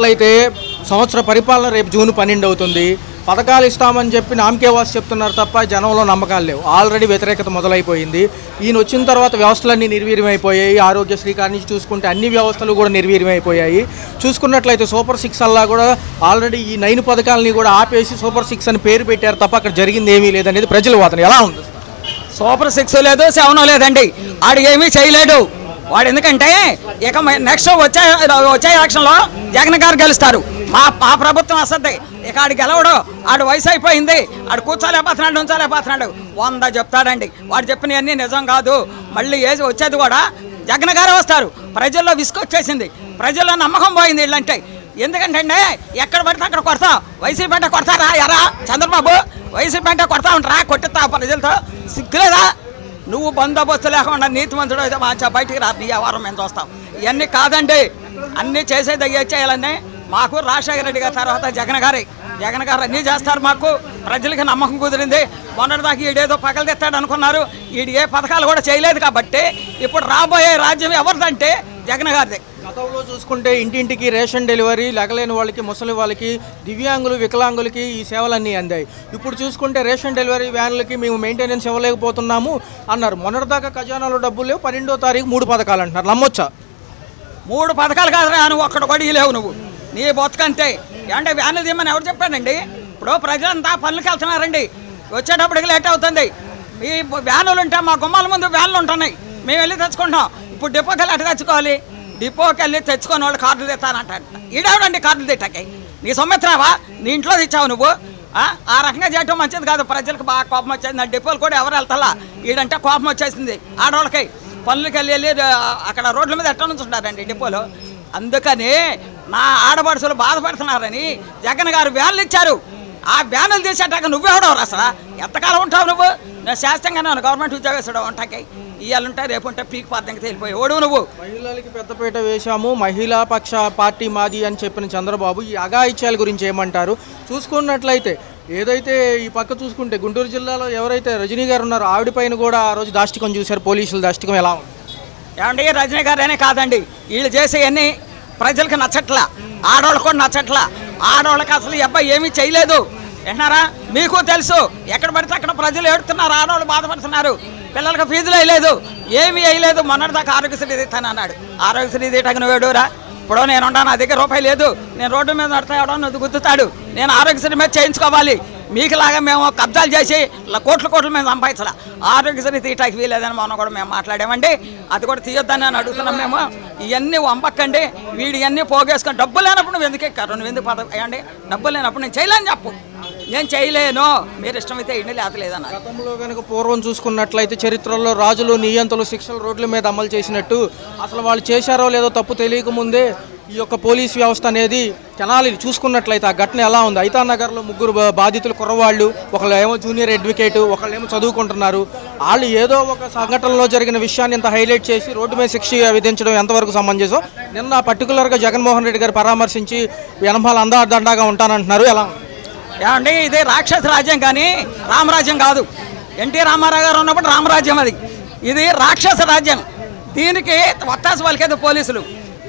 చూసుకున్నట్లయితే సంవత్సర పరిపాలన రేపు జూన్ 12 అవుతుంది. పథకాలు ఇస్తామని చెప్పి నామకే వాసి చెప్తున్నారు తప్ప జనంలో నమ్మకాలు లేవు. ఆల్రెడీ వ్యతిరేకత మొదలైపోయింది. ఈయన వచ్చిన తర్వాత వ్యవస్థలన్నీ నిర్వీర్యమైపోయాయి. ఆరోగ్యశ్రీ కాడి నుంచి చూసుకుంటే అన్ని వ్యవస్థలు కూడా నిర్వీర్యమైపోయాయి. చూసుకున్నట్లయితే సూపర్ 6 అలా కూడా ఆల్రెడీ ఈ 9 పథకాలని కూడా ఆపేసి సూపర్ 6 అని పేరు పెట్టారు తప్ప అక్కడ జరిగింది ఏమీ లేదనేది ప్రజల వాదన. ఎలా ఉంది? సూపర్ 6 లేదు, 7 లేదండి. ఆడు ఏమీ చేయలేడు వాడు. ఎందుకంటే ఇక నెక్స్ట్ వచ్చే ఎలక్షన్లో జగన్ గారు గెలుస్తారు. మా ప్రభుత్వం వస్తుంది. ఇక ఆడు గెలవడు. ఆడు వయసు అయిపోయింది. ఆడు కూర్చోలేకపోతున్నాడు, ఉంచలేకపోతున్నాడు. 100 చెప్తాడండి. వాడు చెప్పినవన్నీ నిజం కాదు. మళ్ళీ ఏది వచ్చేది కూడా జగన్ గారే వస్తారు. ప్రజల్లో విసుకొచ్చేసింది. ప్రజల్లో నమ్మకం పోయింది వీళ్ళంటే. ఎందుకంటే ఎక్కడ పడితే అక్కడ కొడతాం. వైసీపీ అంటే కొడతారా? ఎరా చంద్రబాబు వైసీపీ అంటే కొడతా ఉంటారా? కొట్టిస్తావు ప్రజలతో? సిగ్గులేదా? నువ్వు బందోబస్తు లేకుండా నీతిమంతుడు అయితే మంచిగా బయటికి రా. నీ వ్యవహారం మేము చూస్తాం. ఇవన్నీ కాదండి. అన్నీ చేసేది అయ్యే చేయాలని మాకు రాజశేఖర రెడ్డి గారి తర్వాత జగన్ గారు అన్నీ చేస్తారు. మాకు ప్రజలకి నమ్మకం కుదిరింది. మొన్నటిదాకా ఈడేదో పగలు తెస్తాడు అనుకున్నారు. ఈడు ఏ పథకాలు కూడా చేయలేదు. కాబట్టి ఇప్పుడు రాబోయే రాజ్యం ఎవరిదంటే జగన్ గారిది. గతంలో చూసుకుంటే ఇంటింటికి రేషన్ డెలివరీ, లెగలేని వాళ్ళకి, ముసలి వాళ్ళకి, దివ్యాంగులు, వికలాంగులకి ఈ సేవలన్నీ అందాయి. ఇప్పుడు చూసుకుంటే రేషన్ డెలివరీ వ్యాన్లకి మేము మెయింటెనెన్స్ ఇవ్వలేకపోతున్నాము అన్నారు. మొన్నటిదాకా ఖజానాలో డబ్బులు లేవు, 12వ తారీఖు 3 పథకాలు అంటున్నారు. నమ్మొచ్చా? 3 పథకాలు కాదురా, నువ్వు ఒక్కడు కూడా లేవు. నువ్వు నీ బతుకంతే. అంటే వ్యాన్లు తీయమని ఎవరు చెప్పానండి? ఇప్పుడు ప్రజలంతా పనులకి వెళ్తున్నారండి. వచ్చేటప్పటికి లేట్ అవుతుంది. మీ వ్యానులు ఉంటే మా గుమ్మాల ముందు వ్యాన్లు ఉంటున్నాయి. మేము వెళ్ళి తెచ్చుకుంటాం. ఇప్పుడు డిపోకి వెళ్ళి అటు తెచ్చుకోవాలి. డిపోకి వెళ్ళి తెచ్చుకొని వాళ్ళు కార్డులు తెస్తానంటారు. ఈడేవడండి కార్డులు తిట్టాకి? నీ సొమ్మెత్రావా? నీ ఇంట్లో తెచ్చావు నువ్వు. ఆ రకంగా చేయటం మంచిది కాదు. ప్రజలకు బాగా కోపం వచ్చేది. నా డిపోలు కూడా ఎవరు వెళ్తాలా? ఈడంటే కోపం వచ్చేసింది ఆడవాళ్ళకి. పనులకి వెళ్ళి అక్కడ రోడ్ల మీద ఎట్లా నుంచి ఉంటారండి డిపోలో. అందుకని నా ఆడపడుచులు బాధపడుతున్నారని జగన్ గారు వ్యాన్లు ఇచ్చారు. ఆ వ్యానులు తీసేటాక నువ్వెవడవు అసలు? ఎంతకాలం ఉంటావు నువ్వు? నేను శాస్త్రంగా నేను గవర్నమెంట్ ఉద్యోగస్తుడు ఉంటాకి. ఇవాళుంటే రేపుంటే పీక్ పార్టీకి తెలిపోయి ఓడు నువ్వు. మహిళలకి పెద్దపీట వేశాము, మహిళా పక్ష పార్టీ మాది అని చెప్పిన చంద్రబాబు ఈ అఘాయిత్యాల గురించి ఏమంటారు? చూసుకున్నట్లయితే ఏదైతే ఈ పక్క చూసుకుంటే గుంటూరు జిల్లాలో ఎవరైతే రజనీ గారు ఉన్నారో ఆవిడ పైన కూడా ఆ రోజు దాష్టికం చూశారు. పోలీసులు దాష్టికం ఎలా ఉంది? ఏమండి, రజనీ గారేనే కాదండి, వీళ్ళు చేసేవన్నీ ప్రజలకు నచ్చట్లా, ఆడవాళ్ళకు కూడా నచ్చట్లా. ఆడవాళ్ళకి అసలు ఈ అబ్బాయి ఏమీ చేయలేదు వింటున్నారా? మీకు తెలుసు. ఎక్కడ పడితే అక్కడ ప్రజలు ఏడుతున్నారు, ఆడవాళ్ళు బాధపడుతున్నారు. పిల్లలకు ఫీజులు వేయలేదు, ఏమీ వేయలేదు. మొన్నటిదాకా ఆరోగ్యశ్రీ తీస్తానన్నాడు. ఆరోగ్యశ్రీ తీయటానికి నువ్వు ఏడురా? ఇప్పుడు నేను ఉంటాను, నా దగ్గర రూపాయి లేదు, నేను రోడ్డు మీద నడతా ఎవడో గుద్దుతాడు. నేను ఆరోగ్యశ్రీ మీద చేయించుకోవాలి. మీకులాగా మేము కబ్జాలు చేసి కోట్లు మేము సంపాదించాలి. ఆరోగ్యశ్రీ తీయటానికి వీలేదని మనం కూడా మేము మాట్లాడామండి. అది కూడా తీయొద్దని అని అడుగుతున్నాం మేము. ఇవన్నీ వంపక్కండి. వీడివన్నీ పోగేసుకొని డబ్బు లేనప్పుడు నువ్వు ఎందుకు ఎక్కారు? నువ్వు ఎందుకు అయ్యండి? డబ్బు లేనప్పుడు నేను చేయలేని చెప్పు. నేను చేయలేను, మీరు ఇష్టమైతే ఇండి లేదన్న. గతంలో కనుక పూర్వం చూసుకున్నట్లయితే చరిత్రలో రాజులు నియంతలు శిక్షలు రోడ్ల మీద అమలు చేసినట్టు అసలు వాళ్ళు చేశారో లేదో తప్పు తెలియకముందే ఈ యొక్క పోలీస్ వ్యవస్థ అనేది తెనాలి చూసుకున్నట్లయితే ఆ ఘటన ఎలా ఉంది? ఐతానగర్లో 3 బాధితులు కుర్రవాళ్ళు, ఒకళ్ళేమో జూనియర్ అడ్వకేట్, ఒకళ్ళేమో చదువుకుంటున్నారు. వాళ్ళు ఏదో ఒక సంఘటనలో జరిగిన విషయాన్ని ఇంత హైలైట్ చేసి రోడ్డు మీద శిక్ష విధించడం ఎంతవరకు సమంజసం? నిన్న పర్టికులర్గా జగన్మోహన్ రెడ్డి గారు పరామర్శించి వెనమాల అందాదండాగా ఉంటానంటున్నారు. ఎలా ఉంది? ఏమండి, ఇది రాక్షస రాజ్యం కానీ రామరాజ్యం కాదు. ఎన్టీ రామారావు గారు ఉన్నప్పుడు రామరాజ్యం అది. ఇది రాక్షస రాజ్యం. దీనికి వత్తాసు వాళ్ళకేదో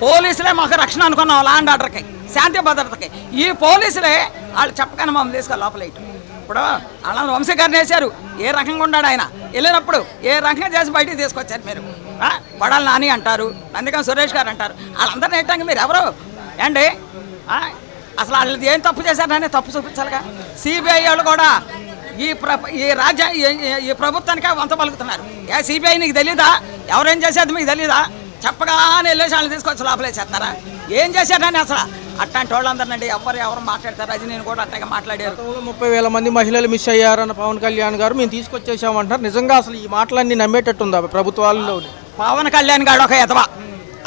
పోలీసులే మాకు రక్షణ అనుకున్నాం. లా అండ్ ఆర్డర్కి, శాంతి భద్రతకి. ఈ పోలీసులే వాళ్ళు చెప్పగానే మమ్మల్ని తీసుకొని లోపల ఇప్పుడు అలా వంశీ గారిని వేశారు. ఏ రకంగా ఉన్నాడు ఆయన? వెళ్ళినప్పుడు ఏ రకంగా చేసి బయటికి తీసుకొచ్చారు మీరు? బడాలి నాని అంటారు, నందిగం సురేష్ గారు అంటారు. వాళ్ళందరినీ ఏంటంటే మీరు ఎవరు ఏంటి? అసలు వాళ్ళు ఏం తప్పు చేశారనే తప్పు చూపించాలిగా. సిబిఐ వాళ్ళు కూడా ఈ ప్రభుత్వానికే వంత పలుకుతున్నారు. సిబిఐ నీకు తెలీదా? ఎవరేం చేసేది మీకు తెలీదా? చెప్పగానే వెళ్ళేసి వాళ్ళని తీసుకొచ్చి లోపలేసేస్తారా? ఏం చేశారని అసలు అట్లాంటి వాళ్ళందరినండి ఎవరు మాట్లాడతారు? అది నేను కూడా అట్టగా మాట్లాడారు. 30,000 మంది మహిళలు మిస్ అయ్యారన్న పవన్ కళ్యాణ్ గారు మేము తీసుకొచ్చేసామంటారు. నిజంగా అసలు ఈ మాటలన్నీ నమ్మేటట్టుందా ప్రభుత్వాలలో? పవన్ కళ్యాణ్ గారు ఒక ఎదవ.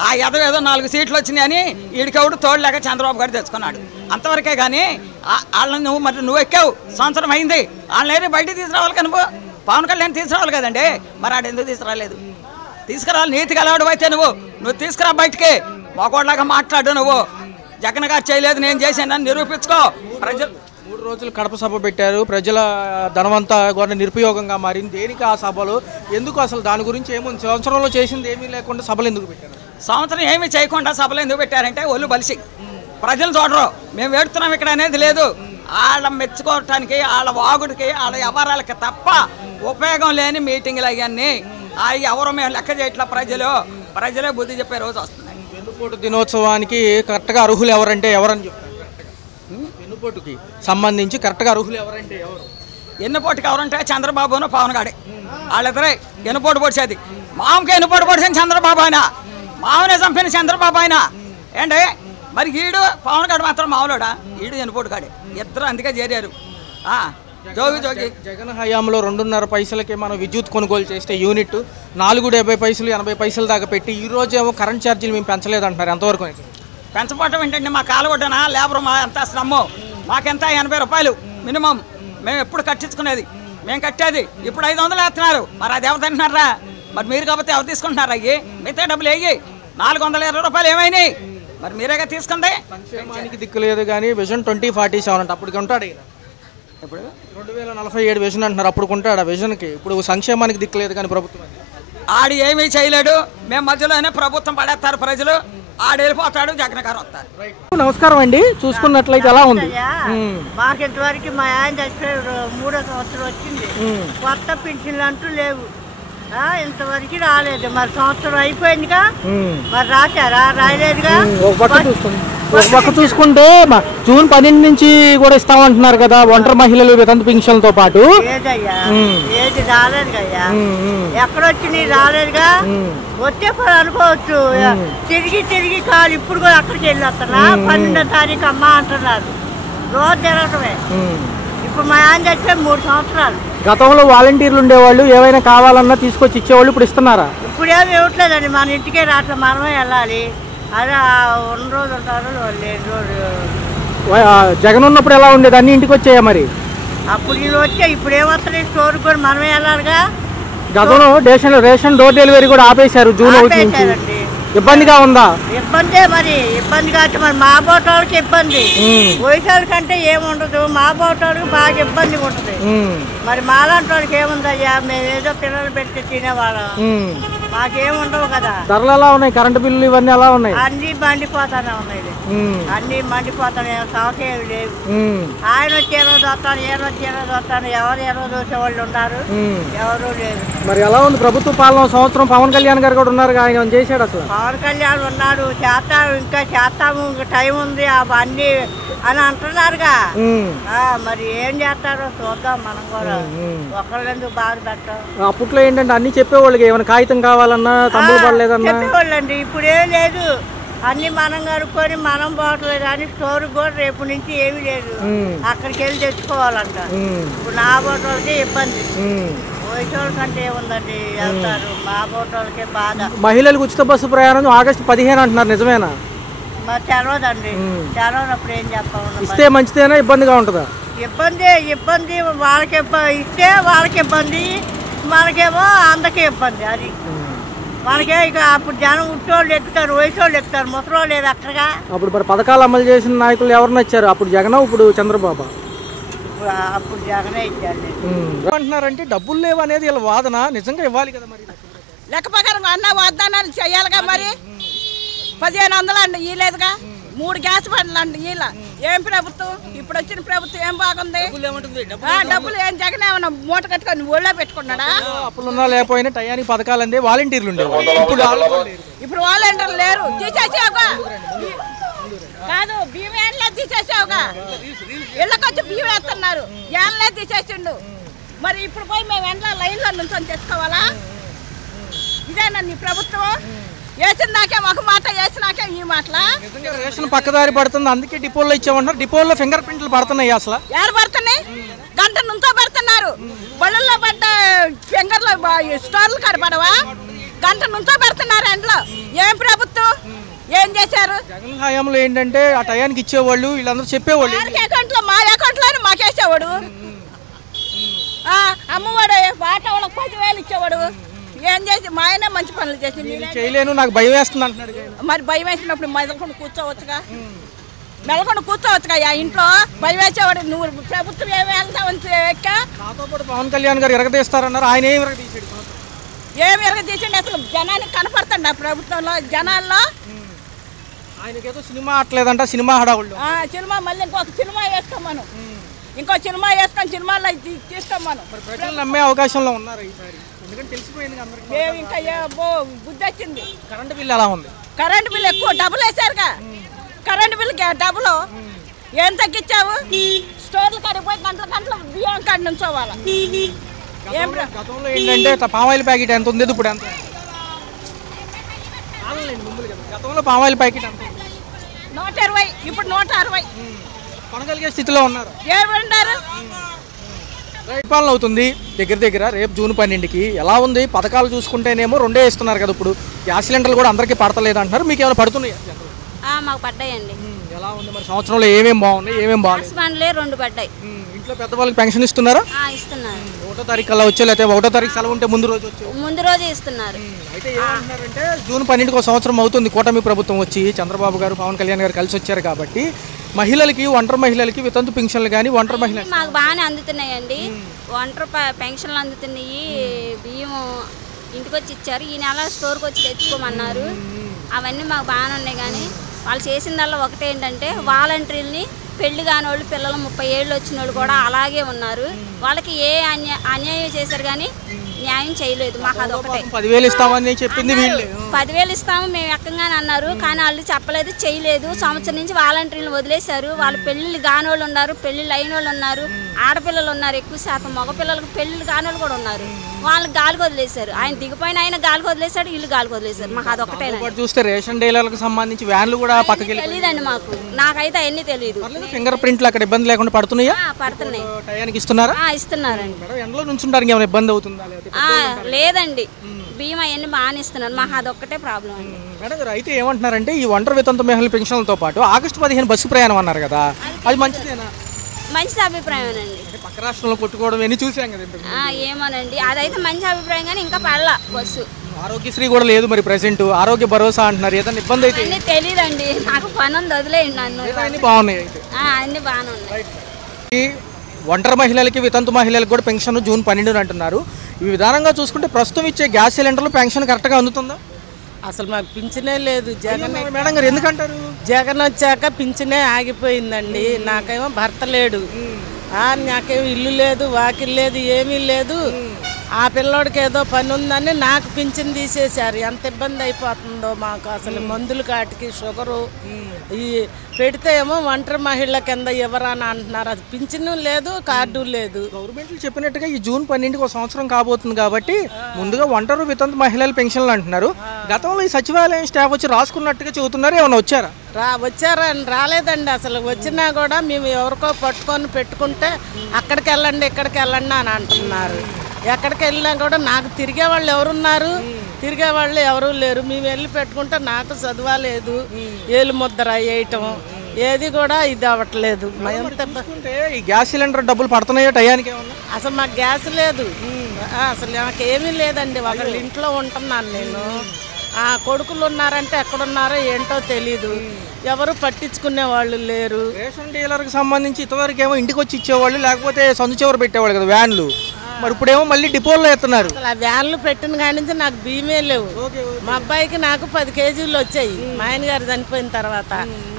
ఆ ఎదవ ఏదో 4 సీట్లు వచ్చినాయని ఈడికెవడు తోడలేక చంద్రబాబు గారు తెచ్చుకున్నాడు. అంతవరకే కానీ వాళ్ళని నువ్వు ఎక్కావు, సంవత్సరం అయింది. వాళ్ళని బయటికి తీసుకురావాలి కదా నువ్వు. పవన్ కళ్యాణ్ తీసుకురావాలి కదండి. మరి ఆడు ఎందుకు తీసుకురాలేదు? తీసుకురావాలి. నీతి గలవాడు అయితే నువ్వు తీసుకురా బయటికి. మగోళ్ళగా మాట్లాడు. నువ్వు జగన్ గారు చేయలేదు, నేను చేశానని నిరూపించుకో. ప్రజలు 3 రోజులు కడప సభ పెట్టారు. ప్రజల ధనవంతా కూడా నిరుపయోగంగా మారింది. దేనికి ఆ సభలు? ఎందుకు అసలు దాని గురించి ఏముంది? సంవత్సరంలో చేసింది ఏమీ లేకుండా సభలు ఎందుకు పెట్టారు? సంవత్సరం ఏమీ చేయకుండా సభలు ఎందుకు పెట్టారంటే ఒళ్ళు బలిసి ప్రజలు చూడరు. మేము వేడుతున్నాం ఇక్కడ అనేది లేదు. వాళ్ళ మెచ్చుకోవటానికి, వాళ్ళ వాగుడికి, వాళ్ళ వ్యవహారాలకి తప్ప ఉపయోగం లేని మీటింగ్లు అవన్నీ అవి ఎవరు మేము లెక్క చేయట్లా. ప్రజలే బుద్ధి చెప్పే రోజు వస్తుంది. వెన్నుపోటు దినోత్సవానికి కరెక్ట్గా అర్హులు ఎవరంటే ఎవరని చెప్తారు? వెన్నుపోటుకి సంబంధించి కరెక్ట్గా అర్హులు ఎవరంటే ఎవరు? ఎన్నుపోటుకి ఎవరంటే చంద్రబాబును పవన్ గాడే. వాళ్ళిద్దరే ఎన్నుపోటు పొడిచేది. మామకి ఎన్నుపోటు పొడిచిన చంద్రబాబు ఆయన, మామనే చంపిన చంద్రబాబు ఆయన ఏంటి. మరి ఈడు పవన్ గారు మాత్రం మామూలుడా, ఈడు ఎన్నుపోటు కాడే. ఇద్దరు అందుకే చేరారు. జోగి జగన్ హయాంలో 2.5 పైసలకి మనం విద్యుత్ కొనుగోలు చేస్తే యూనిట్ 4.70 పైసలు 80 పైసలు దాకా పెట్టి ఈ రోజు ఏమో కరెంట్ ఛార్జీలు మేము పెంచలేదు అంటున్నారు. ఎంతవరకు పెంచబడటం ఏంటంటే మా కాలగొడ్డన లేబర్ మా ఎంత శ్రమో మాకెంత 80 రూపాయలు మినిమం మేము ఎప్పుడు కట్టించుకునేది, మేము కట్టేది. ఇప్పుడు 500 వేస్తున్నారు. మరి అది ఎవరు తింటున్నారా? మరి మీరు కాబట్టి ఎవరు తీసుకుంటున్నారు? అయ్యి మిగతా డబ్బులు వేయి 420 రూపాయలు ఏమైనాయి? మరి మీరేగా తీసుకుంది. సంక్షేమానికి దిక్కు లేదు కానీ విజన్ 2047 అంటే అప్పటికి ఉంటాడు. ఇప్పుడు 2047 విజన్ అంటున్నారు, అప్పుడు ఉంటాడు ఆ విజన్కి. ఇప్పుడు సంక్షేమానికి దిక్కు లేదు కానీ ప్రభుత్వం ఆడు ఏమీ చేయలేడు. మేము మధ్యలోనే ప్రభుత్వం పడేస్తారు ప్రజలు. ఆడు వెళ్ళిపోతాడు, జగన్ గారు వస్తారు. నమస్కారం అండి. చూసుకున్నట్లయితే ఎలా ఉంది? మాకు ఇంతవరకు మా ఆయన చచ్చిపోయి 3వ సంవత్సరం వచ్చింది. కొత్త పింఛన్లు అంటూ లేవు, ఇంతవరకు రాలేదు. మరి సంవత్సరం అయిపోయిందిగా, మరి రాశారా? రాయలేదుగా. ఒక పక్క చూసుకుంటే జూన్ 12 నుంచి కూడా ఇస్తామంటున్నారు కదా ఒంటరి మహిళలు వితంతు పింఛన్లతో పాటు. ఏదయ్యా ఏది రాలేదు అయ్యా, ఎక్కడొచ్చి రాలేదుగా. వచ్చే పని అనుకోవచ్చు. తిరిగి కాదు. ఇప్పుడు కూడా అక్కడికి వెళ్ళి వస్తున్నా. 12వ తారీఖు అమ్మ అంటున్నారు. రోజు జరగటమే. ఇప్పుడు మా ఆయన చచ్చిపోయి 3 సంవత్సరాలు. గతంలో వాలంటీర్లు ఉండేవాళ్ళు, ఏవైనా కావాలన్నా తీసుకొచ్చి ఇచ్చేవాళ్ళు. ఇప్పుడు ఇస్తున్నారా? ఇప్పుడు ఏమి ఇవ్వట్లేదండి. మన ఇంటికే రావట్లేదు, మనమే వెళ్ళాలి. అదే 1 రోజు ఉంటారు, 2 రోజులు. జగన్ ఉన్నప్పుడు ఎలా ఉండేది? అన్ని ఇంటికి వచ్చాయా? మరి అప్పుడు వీళ్ళు వచ్చాయి. ఇప్పుడు ఏమొస్తున్నాయి? స్టోర్ కూడా మనమే వెళ్ళాలిగా. గతంలో రేషన్ డోర్ డెలివరీ కూడా ఆపేశారు జూన్ 1 నుంచి. ఇబ్బందిగా ఉందా? ఇబ్బందే. మరి ఇబ్బంది కాదు. మరి మా బోటోళ్ళకి ఇబ్బంది, వయసు కంటే ఏముండదు. మా బోటోళ్ళకి బాగా ఇబ్బందిగా ఉంటుంది. మరి మాలాంటి వాళ్ళకి ఏముందయ్యా? మేము ఏదో పిల్లలు పెట్టి తినేవాళ్ళం, మాకేముండవు కదా. ధరలు ఎలా ఉన్నాయి? కరెంటు బిల్లు ఇవన్నీ ఎలా ఉన్నాయి? అన్ని మండిపోతానే ఉన్నాయి. అన్ని మండిపోతానే, సమస్యలు లేవు. ఆయన వచ్చి ఏ రోజు వస్తాను, ఏ రోజు వస్తాను. ఎవరు ఏ రోజు వచ్చేవాళ్ళు ఉన్నారు? ఎవరు లేదు. మరి ఎలా ఉంది ప్రభుత్వ పాలన? సంవత్సరం పవన్ కళ్యాణ్ గారు కూడా ఉన్నారు, ఆయన చేశాడు. అసలు పవన్ కళ్యాణ్ ఉన్నాడు, చేస్తాము, ఇంకా చేస్తాము, ఇంకా టైం ఉంది అవన్నీ అని అంటున్నారుగా. మరి ఏం చేస్తారో చూద్దాం. మనం కూడా ఒకళ్ళెందుకు బాధ పెట్టాం. అప్పట్లో ఏంటంటే అన్ని చెప్పేవాళ్ళకి, ఏమైనా కాగితం కావాలన్నా తమ్ముడు పడలేదన్నా చెప్పేవాళ్ళండి. ఇప్పుడు ఏం లేదు. అన్ని మనం కనుక్కొని మనం పోవట్లేదు. కానీ స్టోర్ కూడా రేపు నుంచి ఏమీ లేదు, అక్కడికి వెళ్ళి తెచ్చుకోవాలంట. ఇప్పుడు నా బోటోళ్ళకే ఇబ్బంది, వయసు కంటే ఏముందండి, వెళ్తారు. మా బోటోళ్ళకే బాధ. మహిళలకు ఉచిత బస్సు ప్రయాణం ఆగస్టు 15 అంటున్నారు, నిజమేనా? మరి తెలవదండి. తెలవనప్పుడు ఏం చెప్పాలి? ఇస్తే మంచిదేనా, ఇబ్బందిగా ఉంటుందా? ఇబ్బంది. వాళ్ళకి ఇస్తే వాళ్ళకి ఇబ్బంది, మనకేమో అందకే ఇబ్బంది. అది మనకే ఇక అప్పుడు జనం ఉట్టోళ్ళు ఎక్కుతారు, వయసు వాళ్ళు ఎక్కుతారు, ముసలోళ్ళు లేదు అక్కడగా. అప్పుడు మరి పథకాలు అమలు చేసిన నాయకులు ఎవరు నచ్చారు? అప్పుడు జగన్, ఇప్పుడు చంద్రబాబు. అప్పుడు జగనే ఇచ్చారు. ఏమంటున్నారంటే డబ్బులు లేవు అనేది వీళ్ళ వాదన. నిజంగా ఇవ్వాలి కదా మరి. లెక్క ప్రకారం అన్న వాగ్దానాలు చేయాలిగా. మరి 1500 అండి ఇవ్వలేదుగా. 3 గ్యాస్ బండ్లు అండి ఇలా. ఏం ప్రభుత్వం? ఇప్పుడు వచ్చిన ప్రభుత్వం ఏం బాగుంది? డబ్బులు ఏం జగన్ ఏమన్నా మూట కట్టుకొని ఒళ్ళో పెట్టుకున్నాడా? అప్పులున్నా లేకపోయినా టయానికి పథకాలు అందే వాలంటీర్లు ఉండేవాళ్ళు. ఇప్పుడు వాలంటీర్లు లేరు, తీసేసావుగా. కాదు, బియ్యం ఏళ్ళే తీసేసావుగా. ఇళ్ళకొచ్చి బియ్యం వేస్తున్నారు, ఏళ్ళే తీసేసిండు. మరి ఇప్పుడు పోయి మేము ఎండ్ల లైన్లో నుంచొని తెచ్చుకోవాలా? ఇదేనా నీ ప్రభుత్వం? వేసినాకే ఒక మాట, వేసినాకే ఈ మాటలా? రేషన్ పక్కదారి పడుతుంది, అందుకే డిపోలో ఇచ్చామంటారు. డిపోలో ఫింగర్ ప్రింట్లు పడుతున్నాయి. అసలు ఎవరు పడుతున్నాయి? గంట నుంచో పెడుతున్నారు. బళ్ళల్లో పడ్డ ఫింగర్లు స్టోర్లు కనపడవా? గంట నుంచో పెడుతున్నారు ఎండ్లో. ఏం ప్రభుత్వం? ఏం చేశారు? జగన్ హయాంలో ఏంటంటే ఆ టయానికి ఇచ్చేవాళ్ళు, వీళ్ళందరూ చెప్పేవాళ్ళు. అకౌంట్లో మా అకౌంట్లోనే మాకేసేవాడు. అమ్మవాడు వాటా వాళ్ళకి 10,000 ఇచ్చేవాడు. ఏం చేసి మా ఆయన మంచి పనులు చేసి చేయలేను, నాకు భయం వేస్తుంది అంటున్నాడు. మరి భయం వేసినప్పుడు మెదలకుండా కూర్చోవచ్చుగా. ఇంట్లో భయం వేసేవాడు. నువ్వు ప్రభుత్వం ఏమి వెళ్తావని ఎక్కా. నాతో పాటు పవన్ కళ్యాణ్ గారు ఎరగదీస్తారన్నారు, ఆయన ఏమి ఎరగదీసాడు? ఏమి ఎరగదీసండి? అసలు జనానికి కనపడుతుంది ఆ ప్రభుత్వంలో, జనాల్లో ఆయనకేదో సినిమా ఆటలేదంట, సినిమా హడావుళ్ళు. సినిమా మళ్ళీ ఇంకొక సినిమా వేసుకోమను, ఇంకో సినిమా వేసుకొని సినిమాలో తీసుకోమను. ప్రజలు నమ్మే అవకాశంలో ఉన్నారు ఈసారి, ఎందుకంటే తెలిసిపోయింది అందరికీ. ఇంకా బుద్ధి వచ్చింది. కరెంటు బిల్లు ఎలా ఉంది? కరెంటు బిల్లు ఎక్కువ డబ్బులు వేసారుగా, కరెంటు బిల్లు డబ్బులు ఏం తగ్గించావు? స్టోర్లు కడిగిపోయి గంటల బియ్యం కాడి నుంచోవాలి. గతంలో ఏంటంటే పామాయిల్ ప్యాకెట్ ఎంత ఉంది, ఇప్పుడు ఎంత? గతంలో పామాయిల్ ప్యాకెట్ ఎంత? 120, ఇప్పుడు 160 కొనగలిగే స్థితిలో ఉన్నారు. ఏమంటారు? పాలన అవుతుంది దగ్గర రేపు జూన్ 12కి. ఎలా ఉంది? పథకాలు చూసుకుంటేనేమో 2 ఇస్తున్నారు కదా, ఇప్పుడు గ్యాస్ సిలిండర్లు కూడా అందరికీ పడతలేదు అంటున్నారు. మీకు ఏమైనా పడుతున్నాయి? మాకు పడ్డాయండి. ఎలా ఉంది మరి సంవత్సరంలో ఏమేమి బాగున్నాయి, ఏమేమి బాగున్నాయి? బండ్లే 2 పడ్డాయి. ఇంట్లో పెద్దవాళ్ళకి పెన్షన్ ఇస్తున్నారా? ఇస్తున్నారు. 1వ తారీఖు అలా వచ్చే, లేకపోతే 1వ తారీఖు సెలవు ఉంటే ముందు రోజు ఇస్తున్నారు. అయితే ఏమంటున్నారంటే జూన్ 12కి ఒక సంవత్సరం అవుతుంది కూటమి ప్రభుత్వం వచ్చి, చంద్రబాబు గారు పవన్ కళ్యాణ్ గారు కలిసి వచ్చారు కాబట్టి మహిళలకి, ఒంటరి మహిళలకి వితంతు పెన్షన్లు కానీ ఒంటరి మహిళలు మాకు బాగానే అందుతున్నాయండి. ఒంటరి పెన్షన్లు అందుతున్నాయి. బియ్యం ఇంటికి వచ్చి ఇచ్చారు. ఈ నెల స్టోర్కి వచ్చి తెచ్చుకోమన్నారు. అవన్నీ మాకు బాగానే ఉన్నాయి. కానీ వాళ్ళు చేసిందల్లా ఒకటి ఏంటంటే వాలంటీర్ని పెళ్లి కాని వాళ్ళు, పిల్లలు 30 ఏళ్ళు వచ్చిన వాళ్ళు కూడా అలాగే ఉన్నారు. వాళ్ళకి ఏ అన్యాయం చేశారు కానీ న్యాయం చేయలేదు. మాకు అదొకటే. 10,000 ఇస్తామని చెప్పింది వీళ్ళే. 10,000 ఇస్తాము మేము ఎక్కంగానే అన్నారు, కానీ వాళ్ళు చెప్పలేదు, చేయలేదు. సంవత్సరం నుంచి వాలంటీర్లు వదిలేశారు. వాళ్ళు పెళ్ళిళ్ళు కాని వాళ్ళు ఉన్నారు, పెళ్ళిళ్ళు అయిన వాళ్ళు ఉన్నారు, ఆడపిల్లలు ఉన్నారు, ఎక్కువ శాతం మగపిల్లలకు పెళ్ళిళ్ళు కాని వాళ్ళు కూడా ఉన్నారు. వాళ్ళకి గాలికి వదిలేశారు. ఆయన దిగిపోయిన ఆయన గాలికి వదిలేశాడు, ఇల్లు గాలికి వదిలేశారు. మాకు అదొకటే. చూస్తే రేషన్ డీలర్లకు సంబంధించి వ్యాన్లు కూడా పక్కకి తెలియదండి మాకు. నాకైతే అవన్నీ తెలియదు. ఫింగర్ ప్రింట్లు అక్కడ ఇబ్బంది లేకుండా పడుతున్నాయా? పడుతున్నాయి. టయానికి ఇస్తున్నారా? ఇస్తున్నారండి. ఎండలో నుంచుంటారు, ఏమైనా ఇబ్బంది అవుతుందా? లేదండి, బియ్యం అవన్నీ బాగానే ఇస్తున్నారు. మాకు అదొక్కటే ప్రాబ్లం అండి. మేడం గారు అయితే ఏమంటున్నారంటే ఈ ఒంటరి వితంతు మహిళల పెన్షన్లతో పాటు ఆగస్టు 15 బస్సు ప్రయాణం అన్నారు కదా, అది మంచిదేనా? మంచి అభిప్రాయమేనండి. పక్క రాష్ట్రంలో కొట్టుకోవడం ఎన్ని చూసాం కదా. ఏమోనండి, అదైతే మంచి అభిప్రాయం. కానీ ఇంకా పడలా బస్సు. ఆరోగ్యశ్రీ కూడా లేదు మరి ప్రెసెంట్. ఆరోగ్య భరోసా అంటున్నారు, ఏదైనా ఇబ్బంది అయితే? అన్నీ తెలియదండి నాకు, పని ఉంది, వదిలేయండి నన్ను. అన్ని బాగున్నాయి అయితే? అన్ని బాగానే ఉన్నాయి. ఒంటరి మహిళలకి, వితంతు మహిళలకు కూడా పెన్షన్ జూన్ 12 అంటున్నారు. ఈ విధానంగా చూసుకుంటే ప్రస్తుతం ఇచ్చే గ్యాస్ సిలిండర్లు పెన్షన్ కరెక్ట్గా అందుతుందా? అసలు మాకు పింఛనే లేదు. జగన్ మేడం గారు ఎందుకంటారు? జగన్ వచ్చాక పింఛనే ఆగిపోయిందండి. నాకేమో భర్త లేడు, నాకేమో ఇల్లు లేదు, వాకిల్ లేదు, ఏమీ లేదు. ఆ పిల్లోడికి ఏదో పని ఉందని నాకు పింఛన్ తీసేశారు. ఎంత ఇబ్బంది అయిపోతుందో మాకు. అసలు మందులు కాటికి షుగరు ఈ పెడితే ఏమో ఒంటరి మహిళ కింద ఎవరని అంటున్నారు. అది పింఛను లేదు, కార్డు లేదు. గవర్నమెంట్లు చెప్పినట్టుగా ఈ జూన్ 12కి ఒక సంవత్సరం కాబోతుంది కాబట్టి ముందుగా ఒంటరి వితంతు మహిళల పెన్షన్లు అంటున్నారు. గతంలో ఈ సచివాలయం స్టాఫ్ వచ్చి రాసుకున్నట్టుగా చెబుతున్నారు. ఏమైనా వచ్చారా? వచ్చారని రాలేదండి. అసలు వచ్చినా కూడా మేము ఎవరికో పట్టుకొని పెట్టుకుంటే అక్కడికి వెళ్ళండి, ఇక్కడికి వెళ్ళండి అని అంటున్నారు. ఎక్కడికి వెళ్ళినా కూడా నాకు తిరిగే వాళ్ళు ఎవరున్నారు? తిరిగే వాళ్ళు ఎవరూ లేరు. మేము వెళ్ళి పెట్టుకుంటే నాకు చదవలేదు, ఏలు ముద్ర వేయటం ఏది కూడా ఇది అవ్వట్లేదు. ఈ గ్యాస్ సిలిండర్ డబ్బులు పడుతున్నాయో టయానికి? అసలు మాకు గ్యాస్ లేదు, అసలు నాకేమీ లేదండి. ఒకళ్ళు ఇంట్లో ఉంటున్నాను నేను. కొడుకులు ఉన్నారంటే ఎక్కడున్నారో ఏంటో తెలీదు. ఎవరు పట్టించుకునే వాళ్ళు లేరు. రేషన్ డీలర్కి సంబంధించి ఇంతవరకు ఏమో ఇంటికి వచ్చి ఇచ్చేవాళ్ళు, లేకపోతే సందు చివర పెట్టేవాళ్ళు కదా వ్యాన్లు. మరి ఇప్పుడేమో మళ్ళీ డిపోల్లో ఎత్తున్నారు. అసలు ఆ వ్యాన్లు పెట్టిన కాడి నుంచి నాకు బియ్యమే లేవు. మా అబ్బాయికి నాకు 10 కేజీలు వచ్చాయి మా ఆయన గారు చనిపోయిన తర్వాత.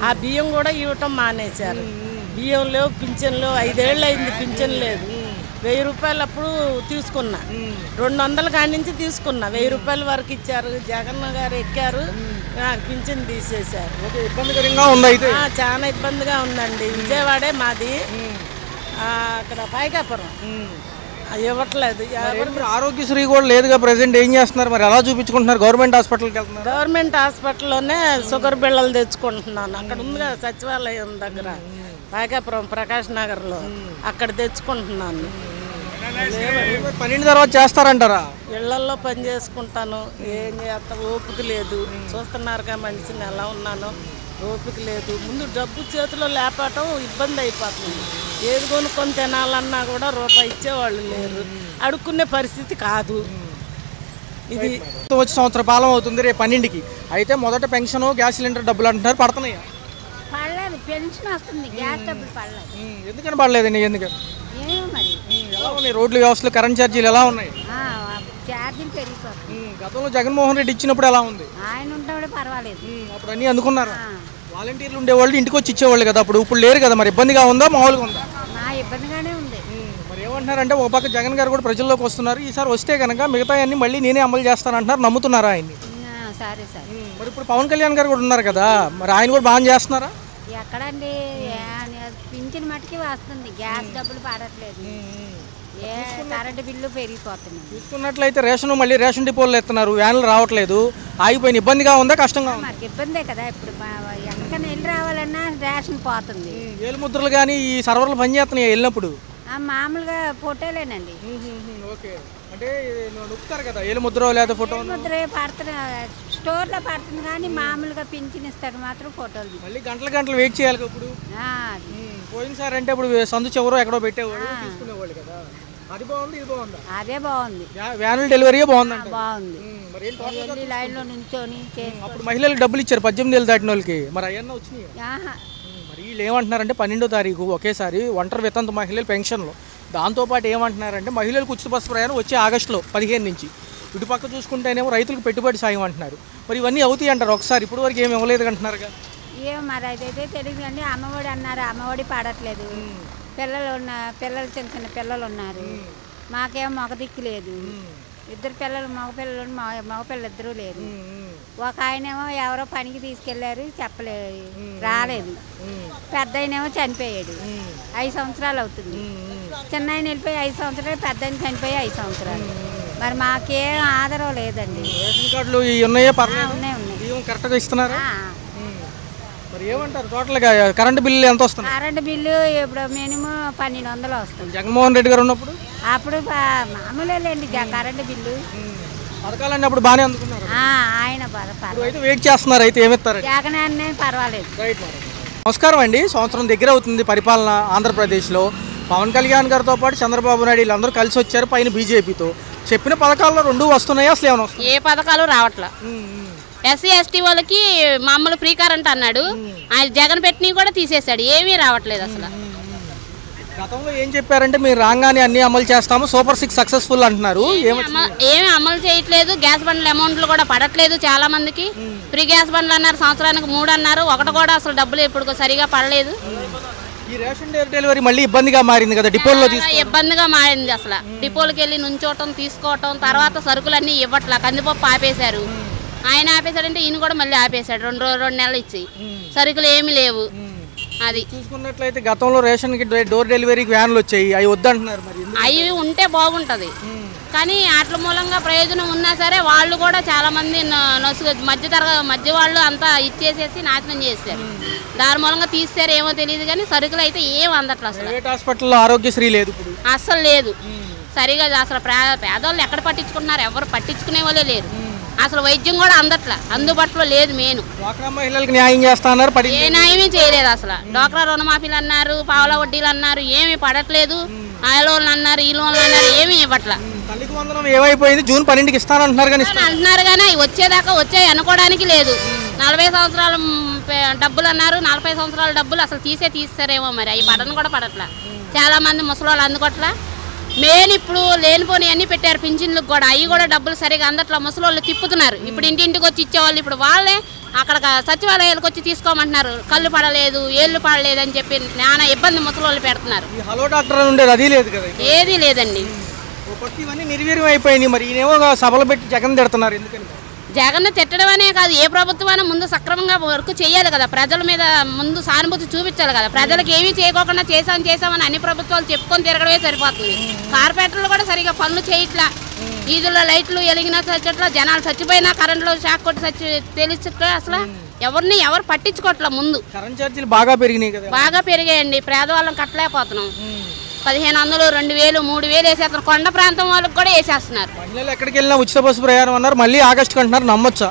ఆ బియ్యం కూడా ఇవ్వటం మానేశారు. బియ్యం లేవు, పింఛన్ లేవు. 5 ఏళ్ళు అయింది పింఛన్ లేదు. 1000 రూపాయలు అప్పుడు తీసుకున్నా, 200 కాడి నుంచి తీసుకున్నా. 1000 రూపాయల వరకు ఇచ్చారు. జగన్ గారు ఎక్కారు, నాకు పింఛన్ తీసేశారు. ఇబ్బందికరంగా ఉంది అయితే? చాలా ఇబ్బందిగా ఉందండి. విజయవాడే మాది, అక్కడ పైకాపురం ఇవ్వట్లేదు. ఆరోగ్యశ్రీ కూడా లేదుగా ప్రెసెంట్. ఏం చేస్తున్నారు మరి? ఎలా చూపించుకుంటున్నారు? గవర్నమెంట్ హాస్పిటల్కి వెళ్తున్నారు? గవర్నమెంట్ హాస్పిటల్లోనే షుగర్ బిళ్ళలు తెచ్చుకుంటున్నాను. అక్కడ ఉందిగా సచివాలయం దగ్గర పైకాపురం ప్రకాష్ నగర్లో, అక్కడ తెచ్చుకుంటున్నాను. 12 తర్వాత చేస్తారంటారా? ఇళ్లల్లో పని చేసుకుంటాను. ఏం చేస్తా, ఓపిక లేదు. చూస్తున్నారుగా మనిషిని ఎలా ఉన్నానో, ఓపిక లేదు. ముందు డబ్బు చేతిలో లేపటం ఇబ్బంది అయిపోతుంది. ఏది కొనుక్కొని తినాలన్నా కూడా రూపాయి ఇచ్చేవాళ్ళు లేరు. అడుక్కునే పరిస్థితి కాదు ఇది. వచ్చి సంవత్సర కాలం అవుతుంది రేపు 12కి. అయితే మొదట పెన్షన్, గ్యాస్ సిలిండర్ డబ్బులు అంటున్నారు, పడుతున్నాయి? పడలేదు, పెన్షన్ వస్తుంది, గ్యాస్ డబ్బులు పడలేదు. ఎందుకని పడలేదండి? ఎందుకని? మరి ఎలా ఉన్నాయి రోడ్ల వ్యవస్థలు? కరెంట్ ఛార్జీలు ఎలా ఉన్నాయి? ఛార్జీలు పెరిగిపోతుంది. గతంలో జగన్మోహన్ రెడ్డి ఇచ్చినప్పుడు ఎలా ఉంది? ఆయన ఉంటే పర్వాలేదు. అప్పుడు అన్నీ అందుకున్నారు. వాలంటీర్లు ఉండేవాళ్ళు ఇంటికి వచ్చి ఇచ్చేవాళ్ళు కదా అప్పుడు, ఇప్పుడు లేరు కదా, మరి ఇబ్బందిగా ఉందా మామూలుగా ఉందా? ఇబ్బందిగానే ఉంది. మరి ఏమంటున్నారంటే ఒక పక్క జగన్ గారు కూడా ప్రజల్లోకి వస్తున్నారు, ఈసారి వస్తే కనుక మిగతా అన్ని మళ్ళీ నేనే అమలు చేస్తానంటున్నారు, నమ్ముతున్నారా ఆయన్ని? సరే సరే. మరి ఇప్పుడు పవన్ కళ్యాణ్ గారు కూడా ఉన్నారు కదా, మరి ఆయన కూడా బాగా చేస్తున్నారా? ఎక్కడండి పింఛన్ మట్టుకి వస్తుంది, గ్యాస్ డబ్బులు పడట్లేదు, కరెంటు బిల్లు పెరిగిపోతుంది. చూసుకున్నట్లయితే మళ్ళీ రేషన్ డిపోలు ఎత్తున్నారు, వ్యాన్లు రావట్లేదు, ఆగిపోయిన ఇబ్బందిగా ఉందా కష్టంగా ఉందా? మనకి ఇబ్బందే కదా, ఇప్పుడు ఎక్కడికైనా వెళ్ళి రావాలన్నా రేషన్ పోతుంది. ఏలు ముద్రలు కానీ ఈ సర్వర్లు పనిచేస్తున్నాయి వెళ్ళినప్పుడు? మామూలుగా ఫోటోలేనండి. ఓకే, అంటే నొక్కుతారు కదా ఏలు ముద్ర లేదా ఫోటో? ముద్ర పడుతున్నా స్టోర్లో పడుతుంది కానీ మామూలుగా పింఛన్ ఇస్తాడు మాత్రం ఫోటోలు. మళ్ళీ గంటలు వెయిట్ చేయాలి ఇప్పుడు. పోయినసారి అంటే ఇప్పుడు సందు చివరో ఎక్కడో పెట్టేవాళ్ళు తీసుకునేవాళ్ళు కదా, అది బాగుంది ఇది బాగుందా? అదే బాగుంది, వ్యానుల డెలివరీ బాగుంది. బాగుంది. లైన్లో నుంచొని అప్పుడు మహిళలకు డబ్బులు ఇచ్చారు 18 ఏళ్ళు దాటిన వాళ్ళకి, మరి అవన్నీ వచ్చినాయి. మరి వీళ్ళు ఏమంటున్నారంటే 12వ తారీఖు ఒకేసారి ఒంటరి వితంతు మహిళలు పెన్షన్లు, దాంతోపాటు ఏమంటున్నారంటే మహిళలకు ఉచిత బస్సు ప్రయాణం వచ్చే ఆగస్టులో 15 నుంచి, ఇటుపక్క చూసుకుంటేనేమో రైతులకు పెట్టుబడి సాయం అంటున్నారు. మరి ఇవన్నీ అవుతాయి అంటారు ఒకసారి, ఇప్పుడు వరకు ఏమి ఇవ్వలేదు అంటున్నారుగా. ఏం మరి అయితే తెలియదు కానీ అమ్మఒడి అన్నారు, అమ్మఒడి పడట్లేదు. పిల్లలు చిన్న చిన్న పిల్లలు ఉన్నారు, మాకేమో మగ దిక్కు లేదు. ఇద్దరు పిల్లలు మగపిల్లలు ఇద్దరు లేరు. ఒక ఆయనేమో ఎవరో పనికి తీసుకెళ్లారు, చెప్పలేదు, రాలేదు. పెద్ద ఆయనేమో చనిపోయాడు, 5 సంవత్సరాలు అవుతుంది. చిన్న ఆయన వెళ్ళిపోయి 5 సంవత్సరాలు, పెద్ద ఆయన చనిపోయి 5 సంవత్సరాలు. మరి మాకేం ఆధారం లేదండి. రేషన్ కార్డులు ఉన్నాయా? ఉన్నాయి. కరెక్ట్గా ఇస్తున్నారా? మరి ఏమంటారు టోటల్గా కరెంటు బిల్లు ఎంత వస్తుంది? కరెంటు బిల్లు ఇప్పుడు మినిమం 1200 వస్తుంది. జగన్మోహన్ రెడ్డి గారు ఉన్నప్పుడు అప్పుడు మామూలేండి కరెంటు బిల్లు. పథకాలన్నీ అప్పుడు బాగానే అందుకున్నారు. ఆయన అయితే వెయిట్ చేస్తున్నారు, అయితే ఏమిస్తారు? జగన్ అన్నీ పర్వాలేదు. నమస్కారం అండి. సంవత్సరం దగ్గర అవుతుంది పరిపాలన ఆంధ్రప్రదేశ్లో. పవన్ కళ్యాణ్ గారితో పాటు చంద్రబాబు నాయుడు వీళ్ళందరూ కలిసి వచ్చారు పైన బీజేపీతో. చెప్పిన పథకాల్లో 2 వస్తున్నాయా అసలు ఏమైనా? ఏ పథకాలు రావట్లా. ఎస్సీ ఎస్టీ వాళ్ళకి మామూలు ఫ్రీ కరెంట్ అన్నాడు, ఆయన జగన్ పెట్టినవి కూడా తీసేశాడు, ఏమీ రావట్లేదు అసలు. గతంలో ఏం చెప్పారంటే మీరు రాగానే అన్ని అమలు చేస్తాము, సూపర్ 6 సక్సెస్ఫుల్ అంటున్నారు, ఏమి అమలు చేయట్లేదు. గ్యాస్ బండ్ల అమౌంట్లు కూడా పడట్లేదు చాలా మందికి. ఫ్రీ గ్యాస్ బండ్లు అన్నారు, సంవత్సరానికి 3 అన్నారు, ఒకటి కూడా అసలు డబ్బులు ఇప్పుడు సరిగా పడలేదు. ఈ రేషన్ డెలివరీ మళ్ళీ ఇబ్బందిగా మారింది కదా, డిపోల్లో ఇబ్బందిగా మారింది అసలు. డిపోలకి వెళ్ళి నుంచోవటం, తీసుకోవటం, తర్వాత సరుకులన్నీ ఇవ్వట్లా. కందిపప్పు ఆపేశారు, ఆయన ఆపేశాడంటే ఈయన కూడా మళ్ళీ ఆపేశాడు. 2 నెలలు ఇచ్చి సరుకులు ఏమి లేవు. అది చూసుకున్నట్లయితే గతంలో రేషన్ కి డోర్ డెలివరీకి వ్యాన్లు వచ్చాయి, అవి వద్దంటున్నారు. మరి అవి ఉంటే బాగుంటది, కానీ వాటి మూలంగా ప్రయోజనం ఉన్నా సరే వాళ్ళు కూడా చాలా మంది మధ్య వాళ్ళు అంతా ఇచ్చేసేసి నాశనం చేశారు. దాని మూలంగా తీసారు ఏమో తెలియదు, కానీ సరుకులు అయితే ఏం అందట్లేదు. అసలు ప్రైవేట్ హాస్పిటల్లో ఆరోగ్యశ్రీ లేదు, అస్సలు లేదు సరిగా. అసలు పేదవాళ్ళు ఎక్కడ పట్టించుకుంటున్నారు? ఎవరు పట్టించుకునే వాళ్ళే లేరు. అసలు వైద్యం కూడా అందట్లా, అందుబాటులో లేదు. మెయిన్ మహిళలకు న్యాయం చేస్తున్నారు, ఏ న్యాయమే చేయలేదు అసలు. డ్వాక్రా రుణమాఫీలు అన్నారు, పావలా వడ్డీలు అన్నారు, ఏమి పడట్లేదు. ఆ లోన్లు అన్నారు, ఈ లోన్లు అన్నారు, ఏమి ఇవ్వట్లా. ఏమైపోయింది? జూన్ 12కి ఇస్తానంటున్నారు అంటున్నారు కానీ అవి వచ్చేదాకా వచ్చాయి అనుకోవడానికి లేదు. 40 సంవత్సరాల డబ్బులు అన్నారు, 40 సంవత్సరాల డబ్బులు అసలు తీసేస్తారేమో మరి. అవి పడను కూడా పడట్లా. చాలా మంది ముసలోళ్ళు అందుకోట్లా. మెయిన్ ఇప్పుడు లేనిపోని అన్ని పెట్టారు పింఛన్లకు కూడా, అవి కూడా డబ్బులు సరిగా అందట్లా. ముసలోళ్ళు తిప్పుతున్నారు. ఇప్పుడు ఇంటింటికి వచ్చి ఇచ్చేవాళ్ళు ఇప్పుడు వాళ్ళే అక్కడ సచివాలయాలకు వచ్చి తీసుకోమంటున్నారు. కళ్ళు పడలేదు, ఏళ్ళు పడలేదు అని చెప్పి నానా ఇబ్బంది ముసలోళ్ళు పెడుతున్నారు. ఏది లేదండి. నిర్వీర్యం అయిపోయింది. మరి ఈయనేమో సభలు పెట్టి జగన్ తిడుతున్నారు. ఎందుకని? జగన్ తిట్టడం అనే కాదు, ఏ ప్రభుత్వాన్ని ముందు సక్రమంగా వర్క్ చేయాలి కదా, ప్రజల మీద ముందు సానుభూతి చూపించాలి కదా. ప్రజలకు ఏమీ చేయకోకుండా చేసామని అన్ని ప్రభుత్వాలు చెప్పుకొని తిరగడమే సరిపోతుంది. కార్పొరేటర్లు కూడా సరిగా పనులు చేయట్లా. వీధుల్లో లైట్లు వెలిగినా చచ్చట్లా, జనాలు చచ్చిపోయినా కరెంట్లో షాక్ కొట్టి తెలుసుట్లా. అసలు ఎవరు పట్టించుకోవట్లా. ముందు కరెంట్ ఛార్జీలు బాగా పెరిగినాయి కదా. బాగా పెరిగాయండి, పేదవాళ్ళం కట్టలేకపోతున్నాం. 1500, 2000, 3000 వేసేస్తున్నారు. కొండ ప్రాంతం వాళ్ళకి కూడా వేసేస్తున్నారు. మహిళలు ఎక్కడికి వెళ్ళినా ఉచిత బస్సు ప్రయాణం అన్నారు, మళ్ళీ ఆగస్టుకి అంటున్నారు. నమ్మొచ్చా?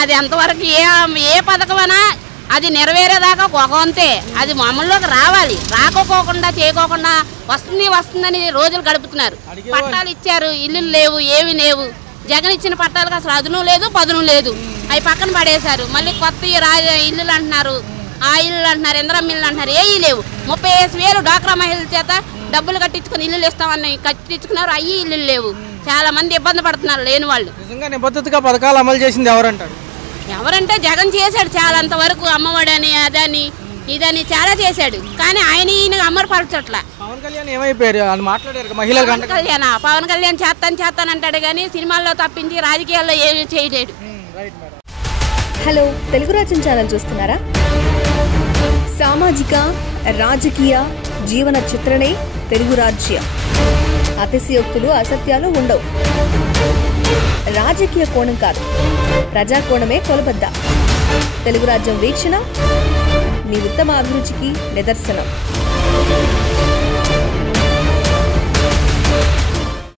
అది అంతవరకు ఏ పథకం అన్నా అది నెరవేరేదాకా ఒక వంతే. అది అమల్లోకి రావాలి. రాకపోకుండా చేయకోకుండా వస్తుందని రోజులు గడుపుతున్నారు. పట్టాలు ఇచ్చారు, ఇల్లు లేవు, ఏవి లేవు. జగన్ ఇచ్చిన పట్టాలకు అసలు అదును లేదు, పదును లేదు. అవి పక్కన పడేశారు. మళ్ళీ కొత్త ఇల్లులు అంటున్నారు, ఆ ఇల్లు అంటున్నారు, ఇంద్రమ్మ ఇల్లు అంటున్నారు, ఏవి లేవు. 35,000 డ్వాక్రా మహిళల చేత డబ్బులు కట్టించుకుని ఇల్లులు ఇస్తామని కట్టించుకున్నారు, అయ్యి ఇల్లు లేవు. చాలా మంది ఇబ్బంది పడుతున్నారు లేని వాళ్ళు. నిజంగా నిబద్ధతగా పథకాలు అమలు చేసింది ఎవరంటారు? ఎవరంటే జగన్ చేశాడు చాలా అంతవరకు, అమ్మఒడని అదని ఇదని చాలా చేశాడు, కానీ ఆయన ఈయన అమరపరచట్లా. పవన్ కళ్యాణ్ ఏమైపోయారు అని మాట్లాడారు మహిళలు. పవన్ కళ్యాణ్ చేస్తానంటాడు కానీ సినిమాల్లో తప్పించి రాజకీయాల్లో ఏమీ చేయలేడు. హలో, తెలుగు రాజ్యం ఛానల్ చూస్తున్నారా? సామాజిక రాజకీయ జీవన చిత్రణే తెలుగు రాజ్యం. అతిశయోక్తులు అసత్యాలు ఉండవు. రాజకీయ కోణం కాదు, ప్రజా కోణమే కొలబద్ద. తెలుగు రాజ్యం వీక్షణ మీ ఉత్తమ అభిరుచికి నిదర్శనం.